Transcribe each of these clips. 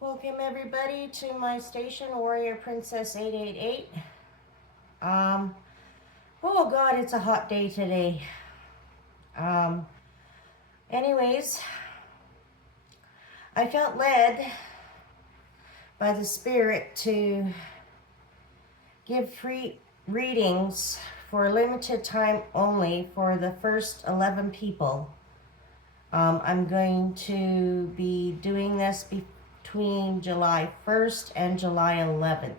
Welcome everybody to my station, Warrior Princess 888. Um, oh God, it's a hot day today. Um, anyways, I felt led by the Spirit to give free readings for a limited time only for the first 11 people. I'm going to be doing this between July 1st and July 11th.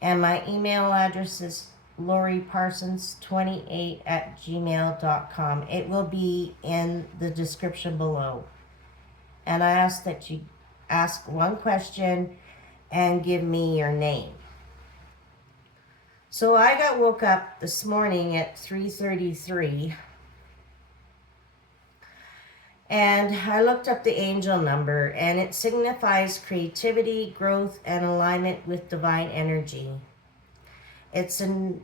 And my email address is loriparsons28@gmail.com. It will be in the description below. And I ask that you ask one question and give me your name. So I got woke up this morning at 3:33 and I looked up the angel number, and it signifies creativity, growth, and alignment with divine energy. It's time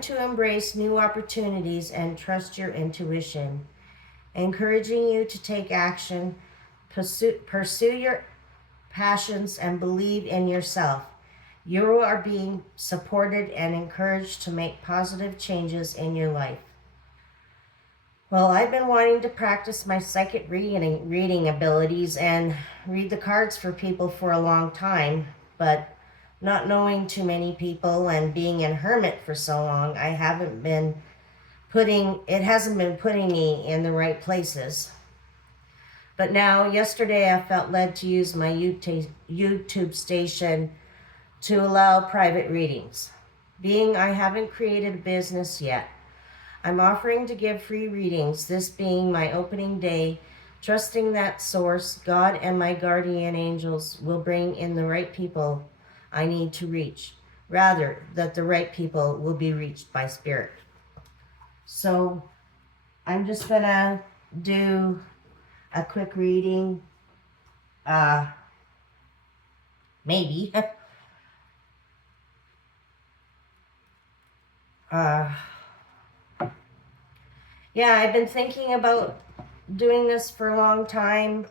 to embrace new opportunities and trust your intuition, encouraging you to take action, pursue your passions, and believe in yourself. You are being supported and encouraged to make positive changes in your life. Well, I've been wanting to practice my psychic reading abilities and read the cards for people for a long time, but not knowing too many people and being a hermit for so long, it hasn't been putting me in the right places. But now, yesterday, I felt led to use my YouTube station to allow private readings. Being I haven't created a business yet, I'm offering to give free readings, this being my opening day, trusting that Source, God, and my guardian angels will bring in the right people I need to reach. Rather, that the right people will be reached by Spirit. So, I'm just gonna do a quick reading. Maybe. Yeah, I've been thinking about doing this for a long time,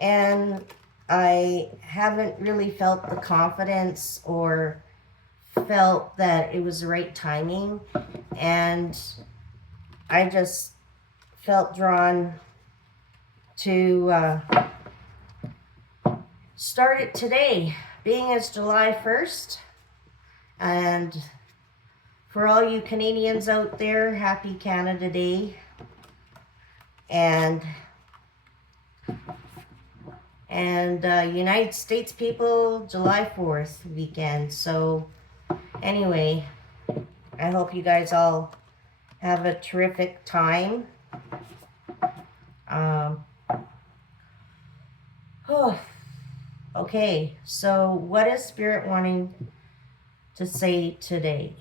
and I haven't really felt the confidence or felt that it was the right timing, and I just felt drawn to start it today, being it's July 1st, and for all you Canadians out there, happy Canada Day. And United States people, July 4th weekend. So anyway, I hope you guys all have a terrific time. Okay, so what is Spirit wanting to say today?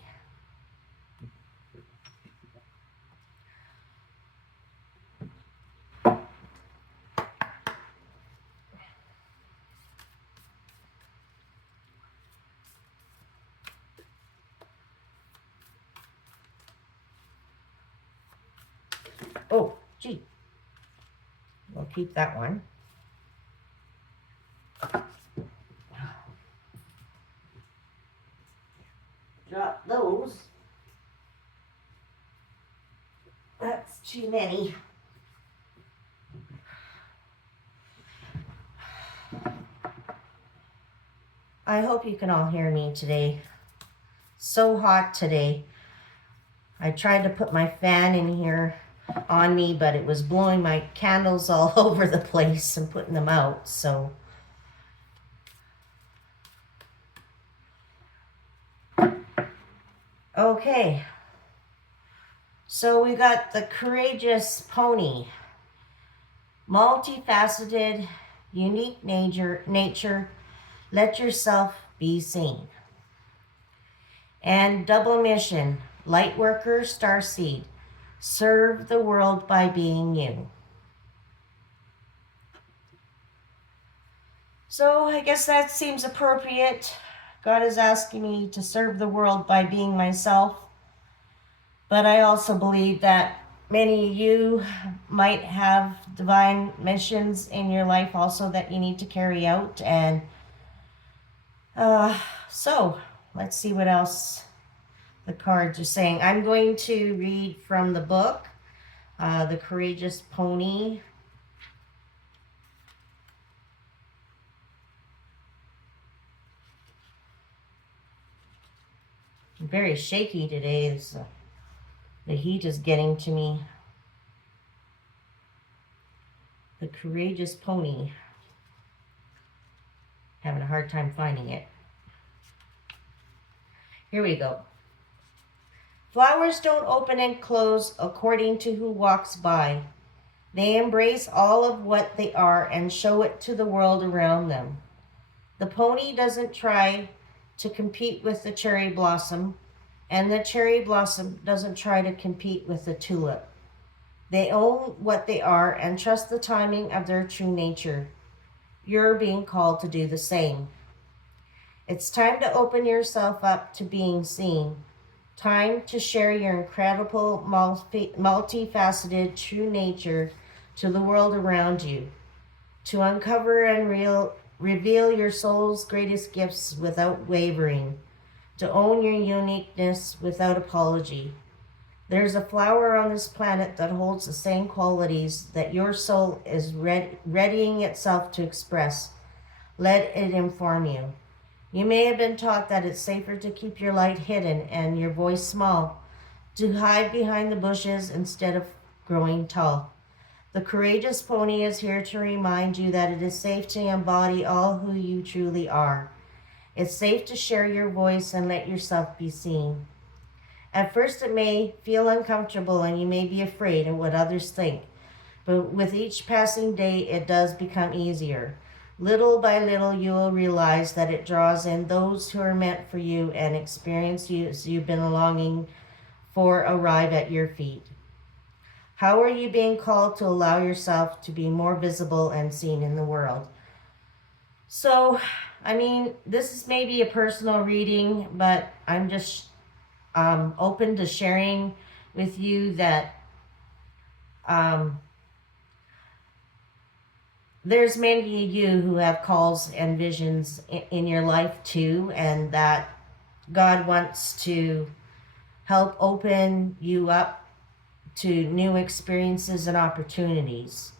Oh, gee. We'll keep that one. Drop those. That's too many. I hope you can all hear me today. So hot today. I tried to put my fan in here on me, but it was blowing my candles all over the place and putting them out, so. Okay. So we got the courageous pony. Multifaceted, unique nature, let yourself be seen. And double mission, light worker, starseed, serve the world by being you. So I guess that seems appropriate. God is asking me to serve the world by being myself. But I also believe that Many of you might have divine missions in your life also that you need to carry out. And so let's see what else the cards are saying. I'm going to read from the book, The Courageous Pony. I'm very shaky today. The heat is getting to me. The Courageous Pony. Having a hard time finding it. Here we go. Flowers don't open and close according to who walks by. They embrace all of what they are and show it to the world around them. The pony doesn't try to compete with the cherry blossom, and the cherry blossom doesn't try to compete with the tulip. They own what they are and trust the timing of their true nature. You're being called to do the same. It's time to open yourself up to being seen. Time to share your incredible, multifaceted true nature to the world around you. To uncover and reveal your soul's greatest gifts without wavering. To own your uniqueness without apology. There's a flower on this planet that holds the same qualities that your soul is readying itself to express. Let it inform you. You may have been taught that it's safer to keep your light hidden and your voice small, to hide behind the bushes instead of growing tall. The Courageous Pony is here to remind you that it is safe to embody all who you truly are. It's safe to share your voice and let yourself be seen. At first it may feel uncomfortable and you may be afraid of what others think, but with each passing day it does become easier. Little by little you will realize that it draws in those who are meant for you and experience you as you've been longing for arrive at your feet. How are you being called to allow yourself to be more visible and seen in the world? So, this is maybe a personal reading, but I'm just open to sharing with you that there's many of you who have calls and visions in your life too, and that God wants to help open you up to new experiences and opportunities.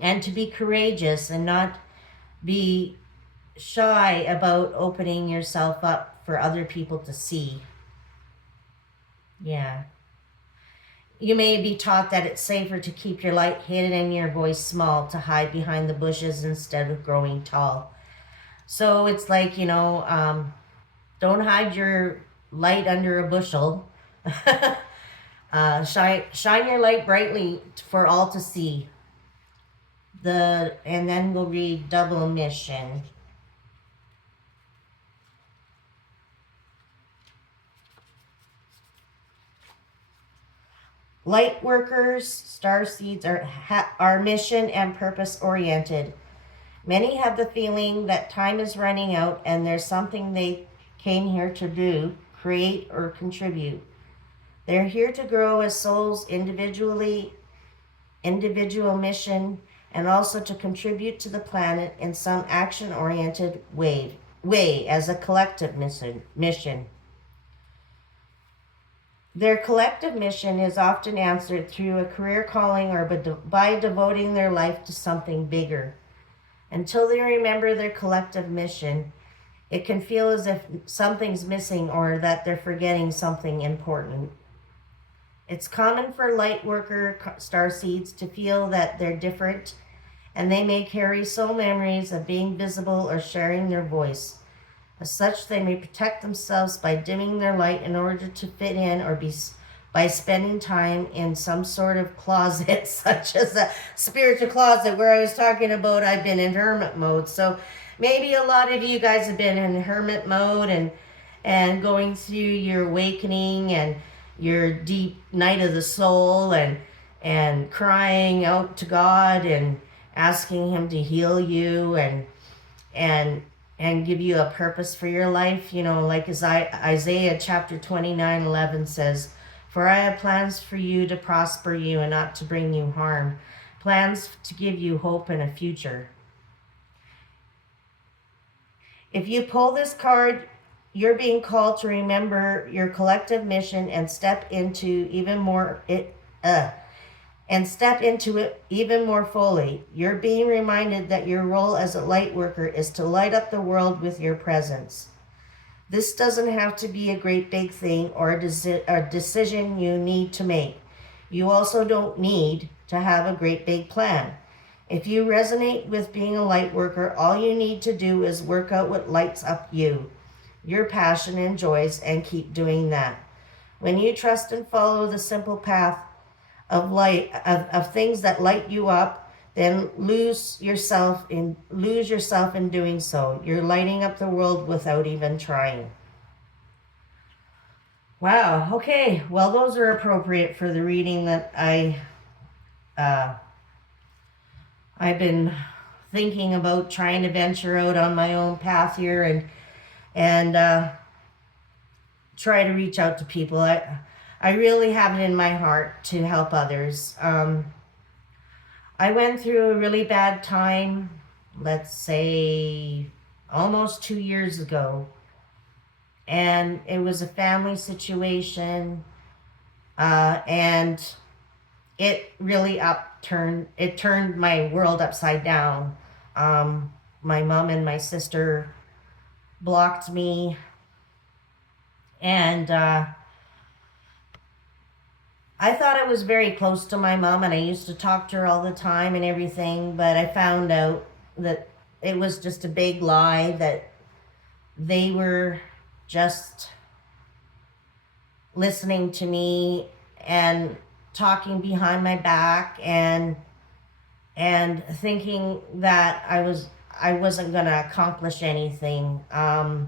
And to be courageous and not be shy about opening yourself up for other people to see. Yeah. You may be taught that it's safer to keep your light hidden and your voice small, to hide behind the bushes instead of growing tall. So it's like, don't hide your light under a bushel. Shine your light brightly for all to see. And then we'll read Double Mission. Light workers, star seeds are mission and purpose oriented. Many have the feeling that time is running out and there's something they came here to do, create, or contribute. They're here to grow as souls individual mission, and also to contribute to the planet in some action-oriented way as a collective mission. Their collective mission is often answered through a career calling or by devoting their life to something bigger. Until they remember their collective mission, it can feel as if something's missing or that they're forgetting something important. It's common for light worker starseeds to feel that they're different, and they may carry soul memories of being visible or sharing their voice. As such, they may protect themselves by dimming their light in order to fit in, or by spending time in some sort of closet, such as a spiritual closet, where I was talking about I've been in hermit mode. So maybe a lot of you guys have been in hermit mode and going through your awakening and your deep night of the soul and crying out to God and asking him to heal you and give you a purpose for your life. Like as Isaiah chapter 29:11 says, For I have plans for you to prosper you and not to bring you harm, plans to give you hope and a future. If you pull this card, you're being called to remember your collective mission and step into it even more fully. You're being reminded that your role as a light worker is to light up the world with your presence. This doesn't have to be a great big thing or a decision you need to make. You also don't need to have a great big plan. If you resonate with being a light worker, all you need to do is work out what lights up you, your passion and joys, and keep doing that. When you trust and follow the simple path of light of things that light you up, then lose yourself in doing so. You're lighting up the world without even trying. Wow. Okay. Well, those are appropriate for the reading that I've been thinking about trying to venture out on my own path here and try to reach out to people. I really have it in my heart to help others. I went through a really bad time, let's say almost 2 years ago, and it was a family situation, and it really turned my world upside down. My mom and my sister blocked me, and I thought I was very close to my mom, and I used to talk to her all the time and everything, but I found out that it was just a big lie, that they were just listening to me and talking behind my back and thinking that I wasn't going to accomplish anything. I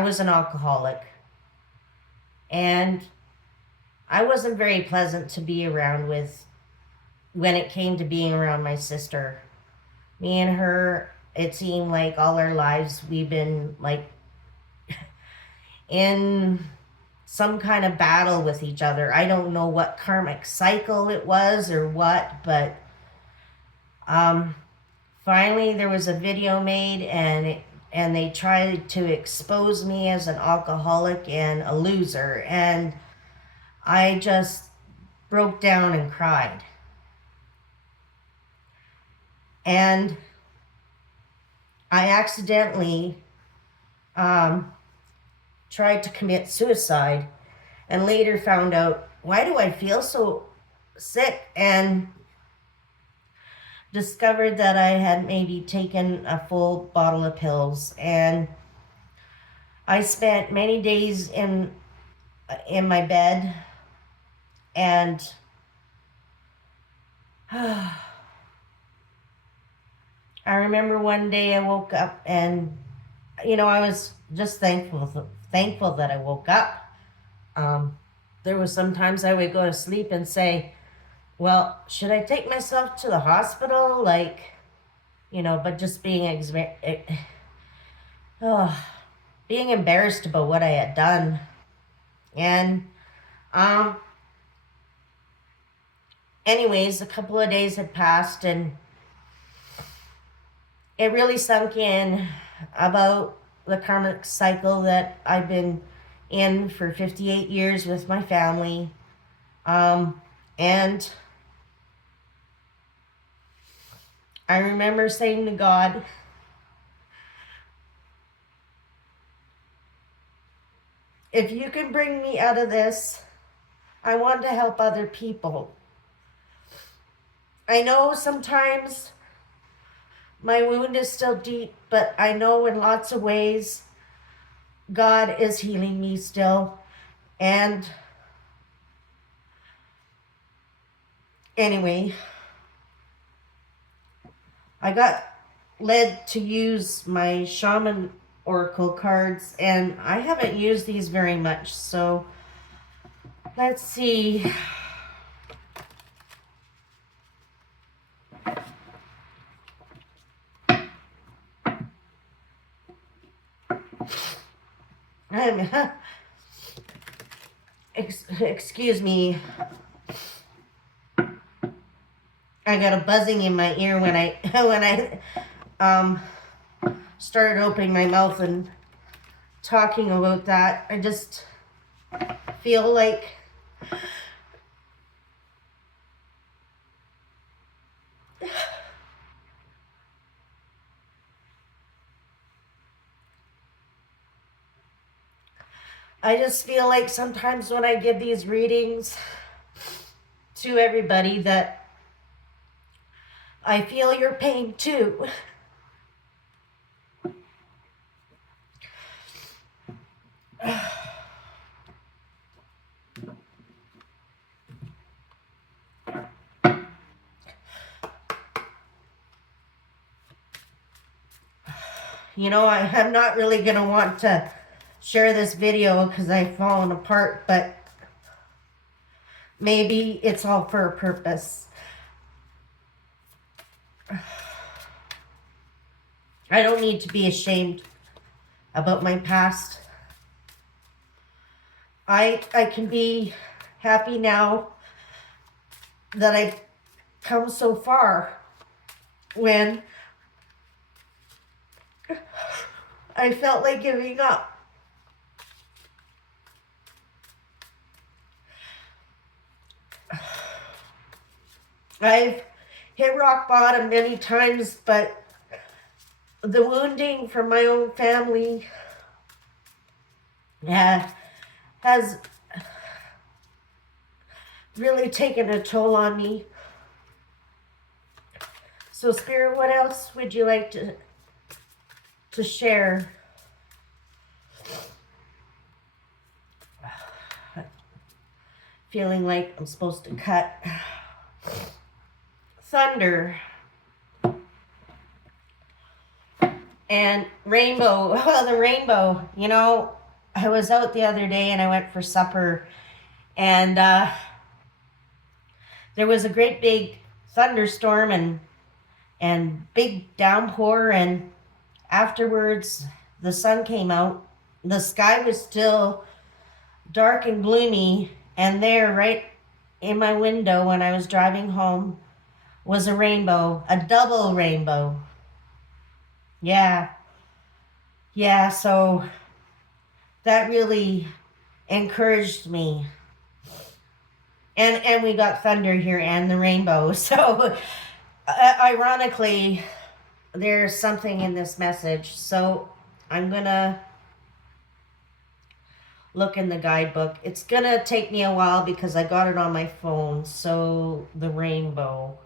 was an alcoholic, and I wasn't very pleasant to be around with when it came to being around my sister. Me and her, it seemed like all our lives we've been like in some kind of battle with each other. I don't know what karmic cycle it was or what, but finally there was a video made, and they tried to expose me as an alcoholic and a loser, and I just broke down and cried. And I accidentally tried to commit suicide, and later found out, why do I feel so sick? And discovered that I had maybe taken a full bottle of pills. And I spent many days in my bed, and I remember one day I woke up, and I was just thankful that I woke up. There was sometimes I would go to sleep and say, well, should I take myself to the hospital? But just being being embarrassed about what I had done. And anyways, a couple of days had passed, and it really sunk in about the karmic cycle that I've been in for 58 years with my family. And I remember saying to God, if you can bring me out of this, I want to help other people. I know sometimes my wound is still deep, but I know in lots of ways God is healing me still. And anyway, I got led to use my shaman oracle cards, and I haven't used these very much, so let's see. Excuse me. I got a buzzing in my ear when I when I started opening my mouth and talking about that. I just feel like sometimes when I give these readings to everybody that I feel your pain too. You know, I'm not really going to want to share this video because I've fallen apart, but maybe it's all for a purpose. I don't need to be ashamed about my past. I can be happy now that I've come so far when I felt like giving up. I've hit rock bottom many times, but the wounding from my own family has really taken a toll on me. So, Spirit, what else would you like to share? Feeling like I'm supposed to cut. Thunder and rainbow. Well, the rainbow, you know, I was out the other day and I went for supper, and there was a great big thunderstorm and big downpour, and afterwards the sun came out. The sky was still dark and gloomy, and there, right in my window when I was driving home, was a rainbow, a double rainbow. Yeah, so that really encouraged me. And we got thunder here and the rainbow. So ironically, there's something in this message. So I'm gonna look in the guidebook. It's gonna take me a while because I got it on my phone. So the rainbow.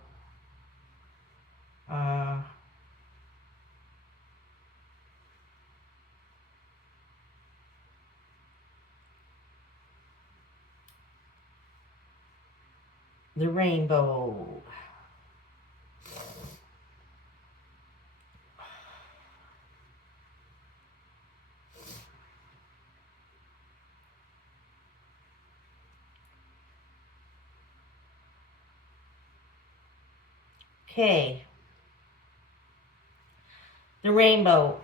The rainbow. Okay. The rainbow,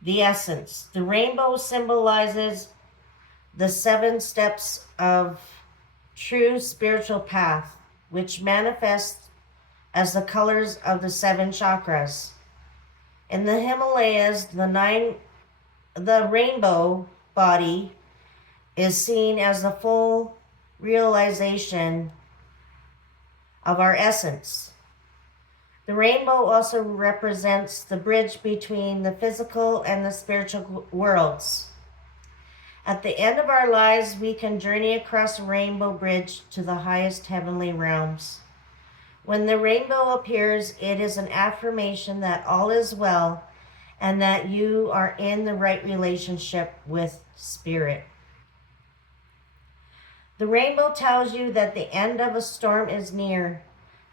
the essence. The rainbow symbolizes the 7 steps of true spiritual path, which manifests as the colors of the 7 chakras. In the Himalayas, the rainbow body is seen as the full realization of our essence. The rainbow also represents the bridge between the physical and the spiritual worlds. At the end of our lives, we can journey across a rainbow bridge to the highest heavenly realms. When the rainbow appears, it is an affirmation that all is well and that you are in the right relationship with Spirit. The rainbow tells you that the end of a storm is near.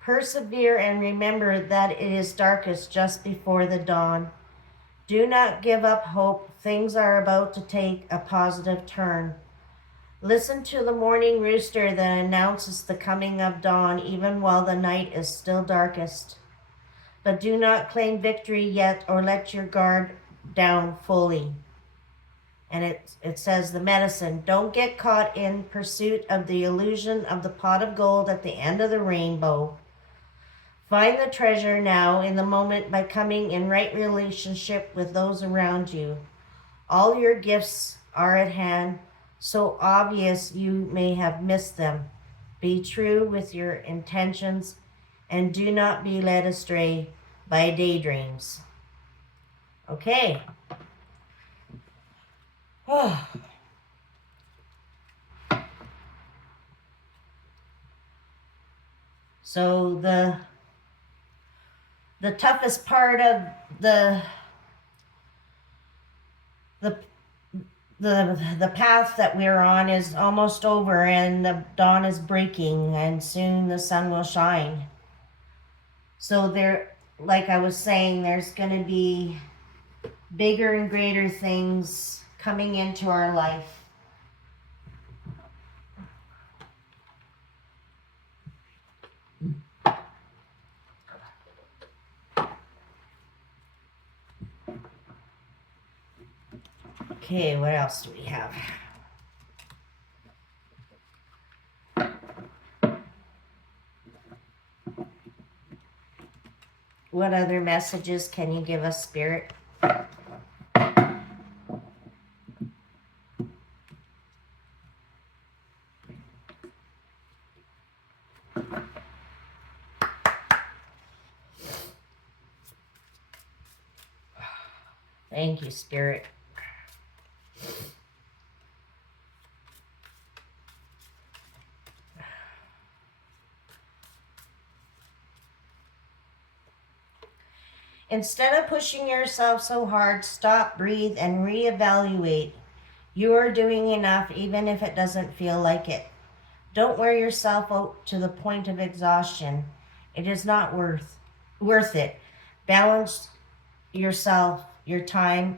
Persevere and remember that it is darkest just before the dawn. Do not give up hope. Things are about to take a positive turn. Listen to the morning rooster that announces the coming of dawn even while the night is still darkest. But do not claim victory yet or let your guard down fully. And it says the medicine, don't get caught in pursuit of the illusion of the pot of gold at the end of the rainbow. Find the treasure now in the moment by coming in right relationship with those around you. All your gifts are at hand, so obvious you may have missed them. Be true with your intentions and do not be led astray by daydreams. Okay. Oh. So the toughest part of the path that we're on is almost over, and the dawn is breaking, and soon the sun will shine. So there, like I was saying, there's going to be bigger and greater things coming into our life. Okay, what else do we have? What other messages can you give us, Spirit? Thank you, Spirit. Instead of pushing yourself so hard, stop, breathe, and reevaluate. You are doing enough even if it doesn't feel like it. Don't wear yourself out to the point of exhaustion. It is not worth it. Balance your time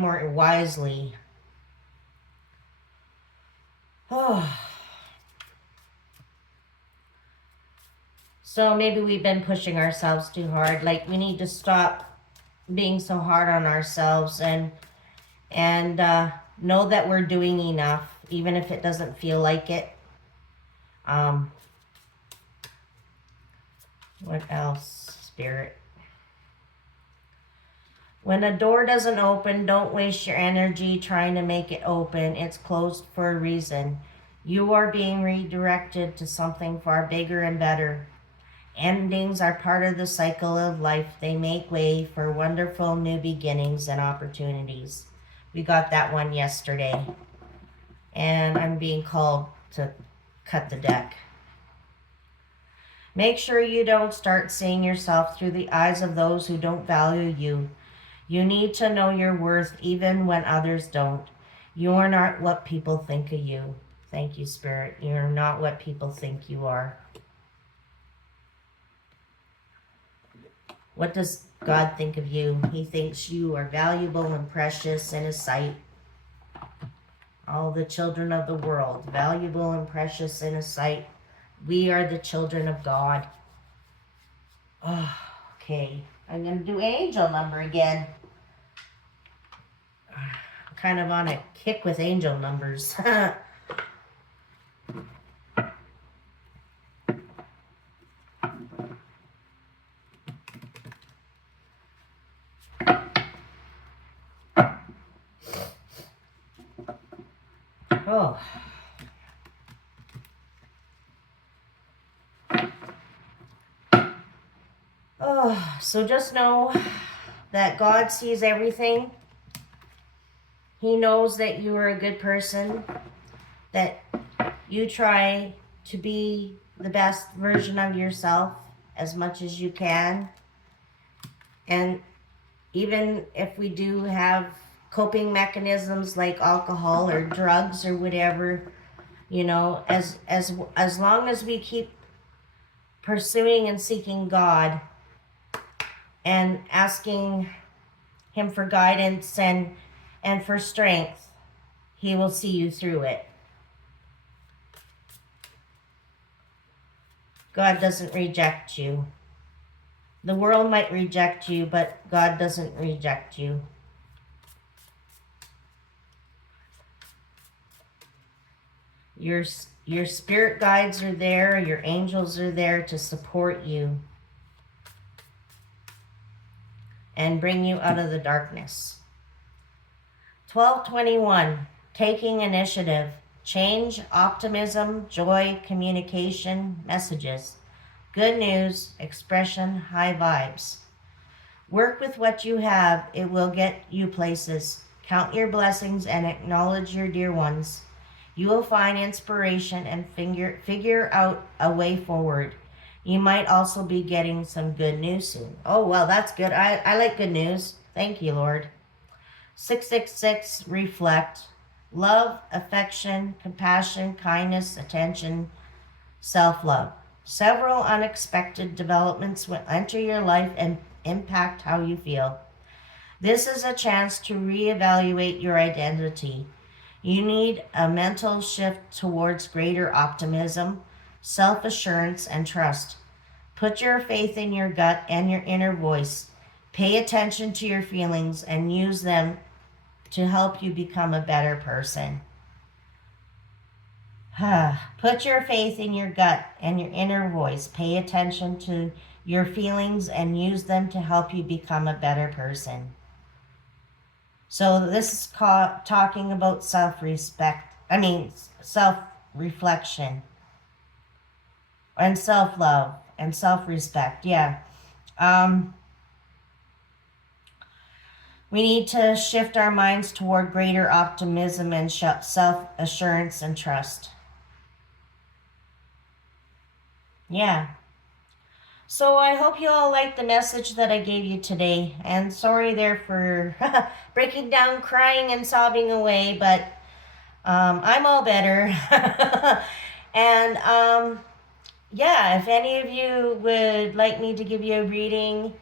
more wisely. Oh. So maybe we've been pushing ourselves too hard. Like, we need to stop being so hard on ourselves and know that we're doing enough, even if it doesn't feel like it. What else, Spirit? When a door doesn't open, don't waste your energy trying to make it open. It's closed for a reason. You are being redirected to something far bigger and better. Endings are part of the cycle of life. They make way for wonderful new beginnings and opportunities. We got that one yesterday. And I'm being called to cut the deck. Make sure you don't start seeing yourself through the eyes of those who don't value you. You need to know your worth even when others don't. You are not what people think of you. Thank you, Spirit. You are not what people think you are. What does God think of you? He thinks you are valuable and precious in His sight. All the children of the world, valuable and precious in His sight. We are the children of God. Oh, okay, I'm going to do angel number again. I'm kind of on a kick with angel numbers. Oh. Oh, so just know that God sees everything. He knows that you are a good person, that you try to be the best version of yourself as much as you can. And even if we do have coping mechanisms like alcohol or drugs or whatever, you know, as long as we keep pursuing and seeking God and asking Him for guidance and for strength, He will see you through it. God doesn't reject you. The world might reject you, but God doesn't reject you. Your spirit guides are there, your angels are there to support you and bring you out of the darkness. 1221, taking initiative. Change, optimism, joy, communication, messages. Good news, expression, high vibes. Work with what you have, it will get you places. Count your blessings and acknowledge your dear ones. You will find inspiration and figure out a way forward. You might also be getting some good news soon. Oh, well, that's good. I like good news. Thank you, Lord. 666, reflect. Love, affection, compassion, kindness, attention, self-love. Several unexpected developments will enter your life and impact how you feel. This is a chance to reevaluate your identity. You need a mental shift towards greater optimism, self-assurance, and trust. Put your faith in your gut and your inner voice. Pay attention to your feelings and use them to help you become a better person. Put your faith in your gut and your inner voice. Pay attention to your feelings and use them to help you become a better person. So this is talking about self-reflection and self-love and self-respect. Yeah. We need to shift our minds toward greater optimism and self-assurance and trust. Yeah. So I hope you all liked the message that I gave you today. And sorry there for breaking down, crying, and sobbing away, but I'm all better. And yeah, if any of you would like me to give you a reading,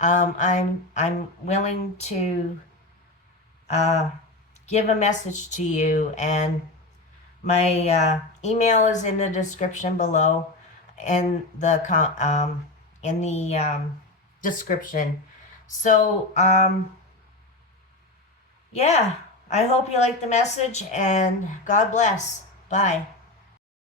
I'm willing to give a message to you, and my email is in the description below, in the description. So yeah, I hope you like the message, and God bless. Bye.